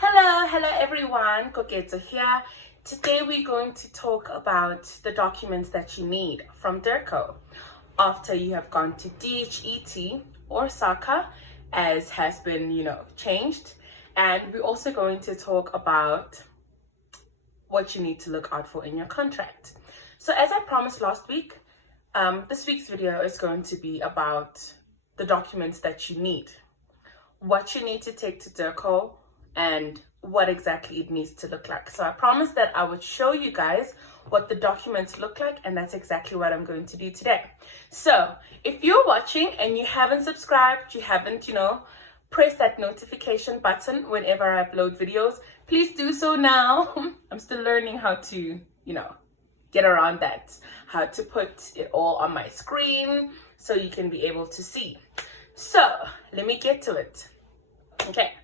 Hello everyone, Koketso here. Today we're going to talk about the documents that you need from DIRCO after you have gone to DHET or SAQA, as has been, changed. And we're also going to talk about what you need to look out for in your contract. So as I promised last week, this week's video is going to be about the documents that you need, what you need to take to DIRCO, and what exactly it needs to look like. So I promised that I would show you guys what the documents look like, and that's exactly what I'm going to do today. So if you're watching and you haven't subscribed, you haven't, pressed that notification button whenever I upload videos, please do so now. I'm still learning how to, get around that, how to put it all on my screen so you can be able to see. So let me get to it. Okay.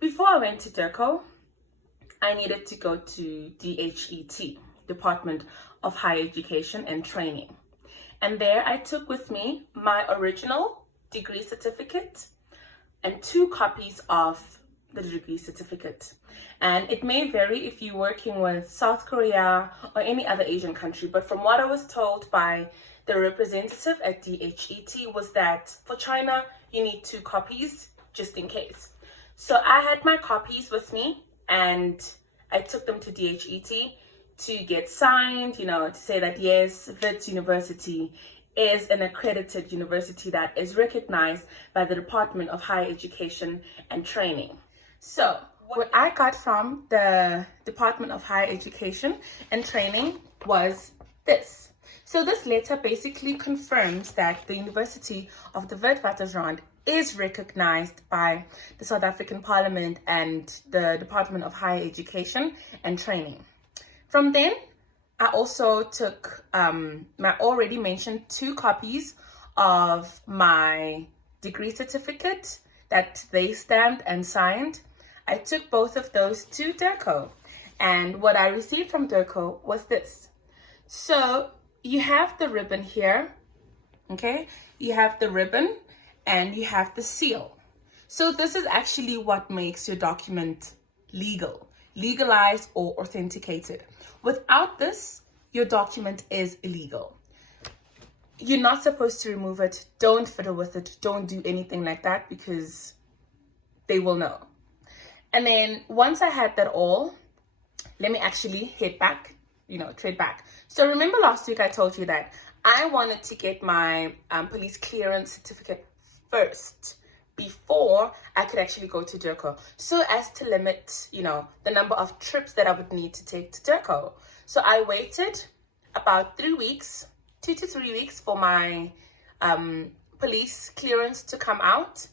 Before I went to DIRCO, I needed to go to DHET, Department of Higher Education and Training. And there I took with me my original degree certificate and 2 copies of the degree certificate. And it may vary if you're working with South Korea or any other Asian country, but from what I was told by the representative at DHET was that for China, you need 2 copies just in case. So I had my copies with me and I took them to DHET to get signed, to say that yes, Wits University is an accredited university that is recognized by the Department of Higher Education and Training. So what I got from the Department of Higher Education and Training was this. So this letter basically confirms that the University of the Witwatersrand is recognized by the South African Parliament and the Department of Higher Education and Training. From then, I also took my already mentioned 2 copies of my degree certificate that they stamped and signed. I took both of those to DIRCO, and what I received from DIRCO was this. So you have the ribbon here, okay? You have the ribbon and you have the seal. So this is actually what makes your document legal, legalized or authenticated. Without this, your document is illegal. You're not supposed to remove it. Don't fiddle with it. Don't do anything like that because they will know. And then once I had that all, let me actually head back, tread back. So remember last week I told you that I wanted to get my police clearance certificate first before I could actually go to DIRCO, so as to limit, the number of trips that I would need to take to DIRCO. So I waited about 3 weeks, 2 to 3 weeks for my police clearance to come out.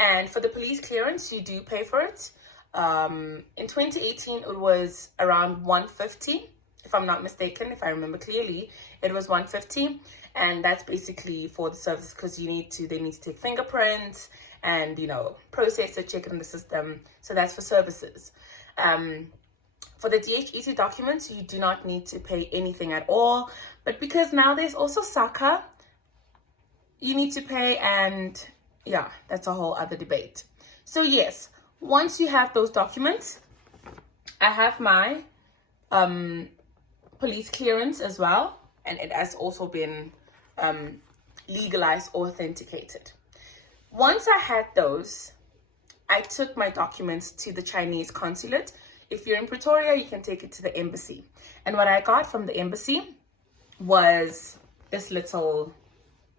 And for the police clearance, you do pay for it. In 2018, it was around 150. If I'm not mistaken, if I remember clearly, it was 150, and that's basically for the service because they need to take fingerprints and process it, check it in the system. So that's for services. For the DHET documents, you do not need to pay anything at all, but because now there's also SAQA, you need to pay, and yeah, that's a whole other debate. So yes, once you have those documents, I have my police clearance as well, and it has also been legalized or authenticated. Once I had those, I took my documents to the Chinese Consulate. If you're in Pretoria, you can take it to the embassy. And what I got from the embassy was this little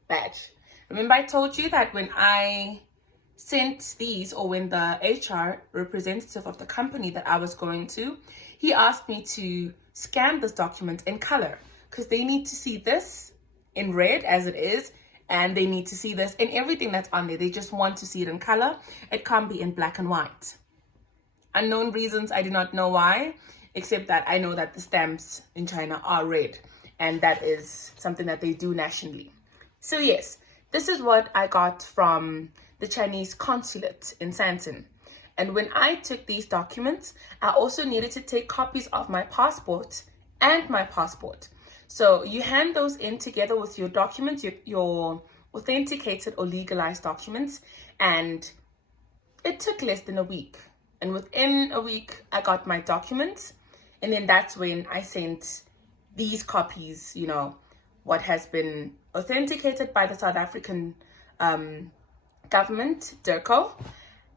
badge. Remember I told you that when I sent these, or when the HR representative of the company that I was going to, he asked me to scan this document in color because they need to see this in red as it is, and they need to see this in everything that's on there. They just want to see it in color. It can't be in black and white. Unknown reasons, I do not know why, except that I know that the stamps in China are red, and that is something that they do nationally. So yes, this is what I got from the Chinese Consulate in Sandton. And when I took these documents, I also needed to take copies of my passport and my passport. So you hand those in together with your documents, your authenticated or legalized documents, and it took less than a week. And within a week, I got my documents. And then that's when I sent these copies, what has been authenticated by the South African government, DIRCO,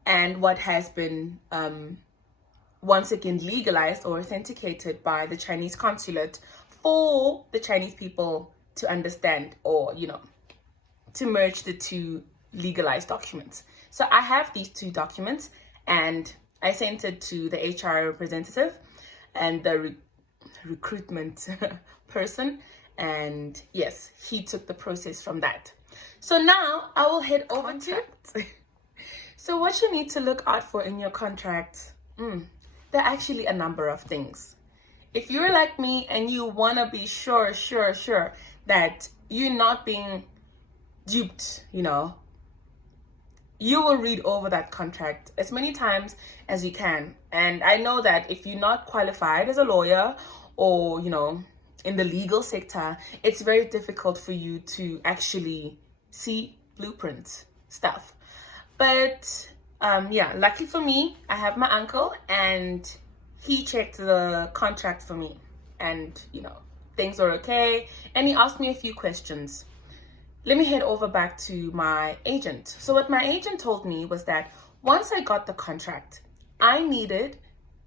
and what has been once again legalized or authenticated by the Chinese Consulate for the Chinese people to understand, or to merge the two legalized documents. So I have these two documents, and I sent it to the HR representative and the recruitment person, and yes, he took the process from that. So now I will head over to it. So what you need to look out for in your contract, there are actually a number of things. If you're like me and you want to be sure that you're not being duped, you will read over that contract as many times as you can. And I know that if you're not qualified as a lawyer or, in the legal sector, it's very difficult for you to actually see blueprint stuff. But lucky for me, I have my uncle, and he checked the contract for me, and things are okay. And he asked me a few questions. Let me head over back to my agent. So what my agent told me was that once I got the contract, I needed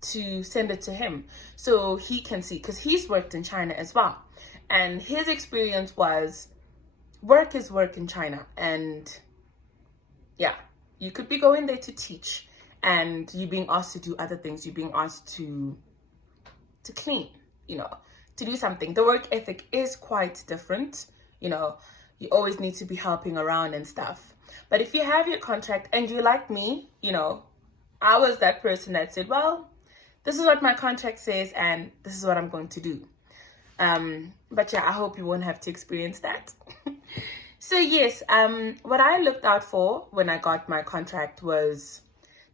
to send it to him so he can see, because he's worked in China as well. And his experience was work is work in China. And you could be going there to teach, and you're being asked to do other things. You're being asked to clean, to do something. The work ethic is quite different, You always need to be helping around and stuff. But if you have your contract and you like me, I was that person that said, well, this is what my contract says and this is what I'm going to do. But I hope you won't have to experience that. So yes, what I looked out for when I got my contract was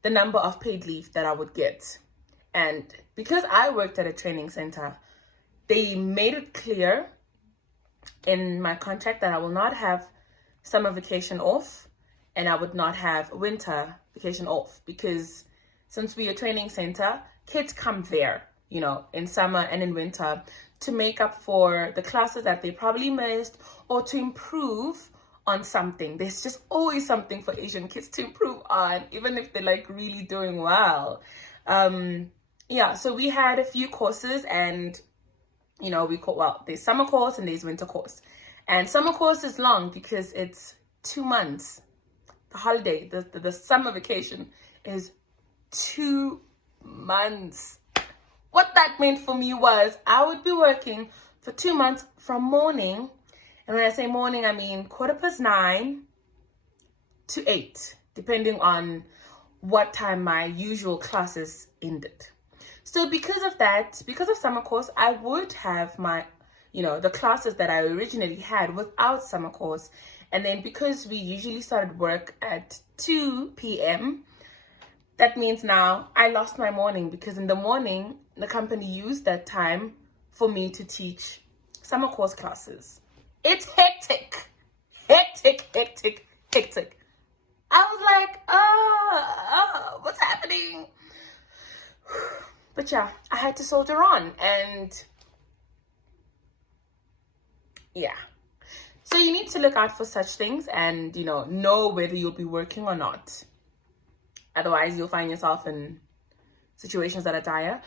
the number of paid leave that I would get. And because I worked at a training center, they made it clear in my contract that I will not have summer vacation off, and I would not have winter vacation off, because since we're a training center, kids come there, in summer and in winter to make up for the classes that they probably missed, or to improve on something. There's just always something for Asian kids to improve on, even if they're really doing well. So we had a few courses, and there's summer course and there's winter course. And summer course is long because it's 2 months. The holiday, the summer vacation is 2 months. What that meant for me was I would be working for 2 months from morning, and when I say morning, I mean 9:15 to 8, depending on what time my usual classes ended. So because of that, because of summer course, I would have my, the classes that I originally had without summer course. And then because we usually started work at 2 p.m., that means now I lost my morning, because in the morning, the company used that time for me to teach summer course classes. It's hectic. I was like, what's happening? But I had to soldier on, and so you need to look out for such things, and know whether you'll be working or not. Otherwise, you'll find yourself in situations that are dire.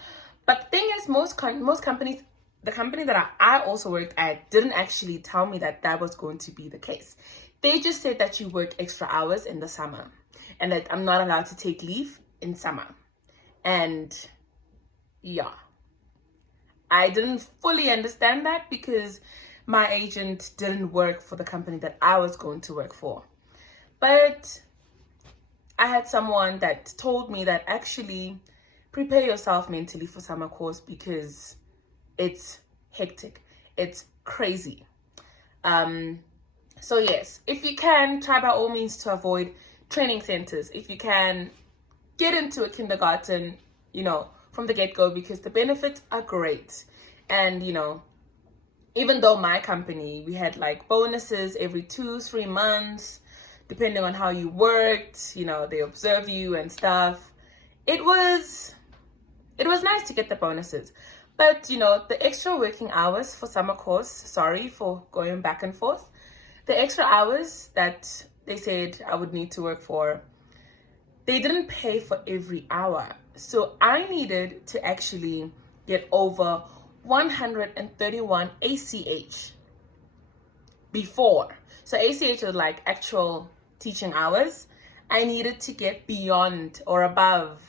But the thing is, most companies, the company that I also worked at, didn't actually tell me that was going to be the case. They just said that you work extra hours in the summer, and that I'm not allowed to take leave in summer. And I didn't fully understand that, because my agent didn't work for the company that I was going to work for. But I had someone that told me that actually prepare yourself mentally for summer course, because it's hectic. It's crazy. So yes, if you can, try by all means to avoid training centers. If you can, get into a kindergarten, from the get-go, because the benefits are great. And even though my company, we had bonuses every 2-3 months, depending on how you worked, they observe you and stuff. it was nice to get the bonuses. But, you know, the extra working hours for summer course, sorry for going back and forth, the extra hours that they said I would need to work for, they didn't pay for every hour. So I needed to actually get over 131 ACH before. So ACH was like actual teaching hours. I needed to get beyond or above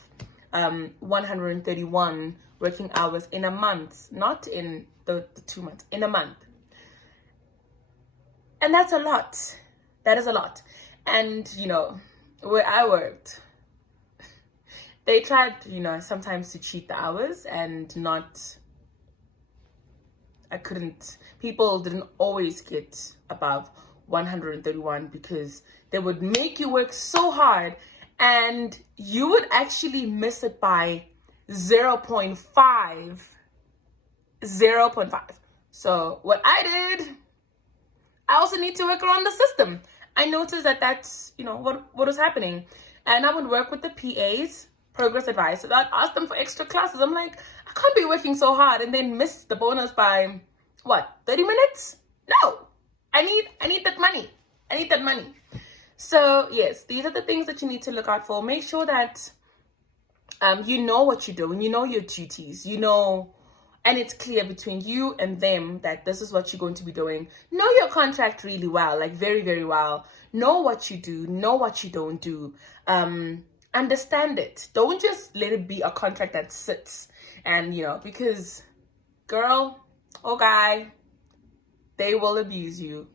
131 working hours in a month, not in the 2 months, in a month. And that's a lot. That is a lot. And, you know, where I worked, they tried, you know, sometimes to cheat the hours and people didn't always get above 131 because they would make you work so hard and you would actually miss it by 0.5. So what I did, I also need to work around the system. I noticed that that's, you know, what was happening. And I would work with the PAs, progress advisors. I'd ask them for extra classes. I'm like, I can't be working so hard and then miss the bonus by, 30 minutes? No, I need that money. I need that money. So yes, these are the things that you need to look out for. Make sure that you know what you're doing, you know your duties, you know, and it's clear between you and them that this is what you're going to be doing. Know your contract really well, like very, very well. Know what you do, know what you don't do. Understand it. Don't just let it be a contract that sits and, you know, because girl or guy, they will abuse you.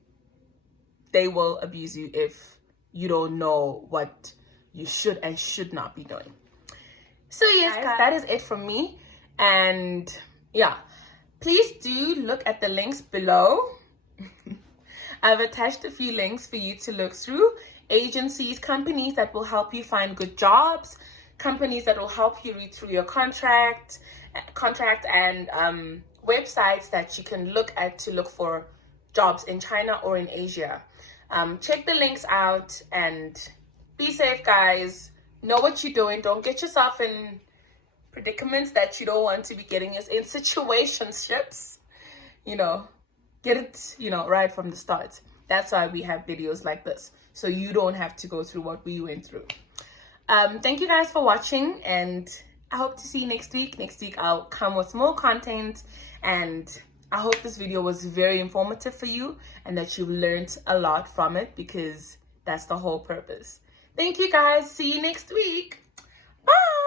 They will abuse you if you don't know what you should and should not be doing. So yes, guys, that is it from me. And yeah, please do look at the links below. I've attached a few links for you to look through. Agencies, companies that will help you find good jobs, companies that will help you read through your contract and websites that you can look at to look for jobs in China or in Asia. Check the links out and be safe, guys. Know what you're doing. Don't get yourself in predicaments that you don't want to be getting in situationships. You know, get it, you know, right from the start. That's why we have videos like this, so you don't have to go through what we went through. Thank you guys for watching, and I hope to see you next week. Next week I'll come with more content, and I hope this video was very informative for you and that you've learned a lot from it, because that's the whole purpose. Thank you guys. See you next week. Bye.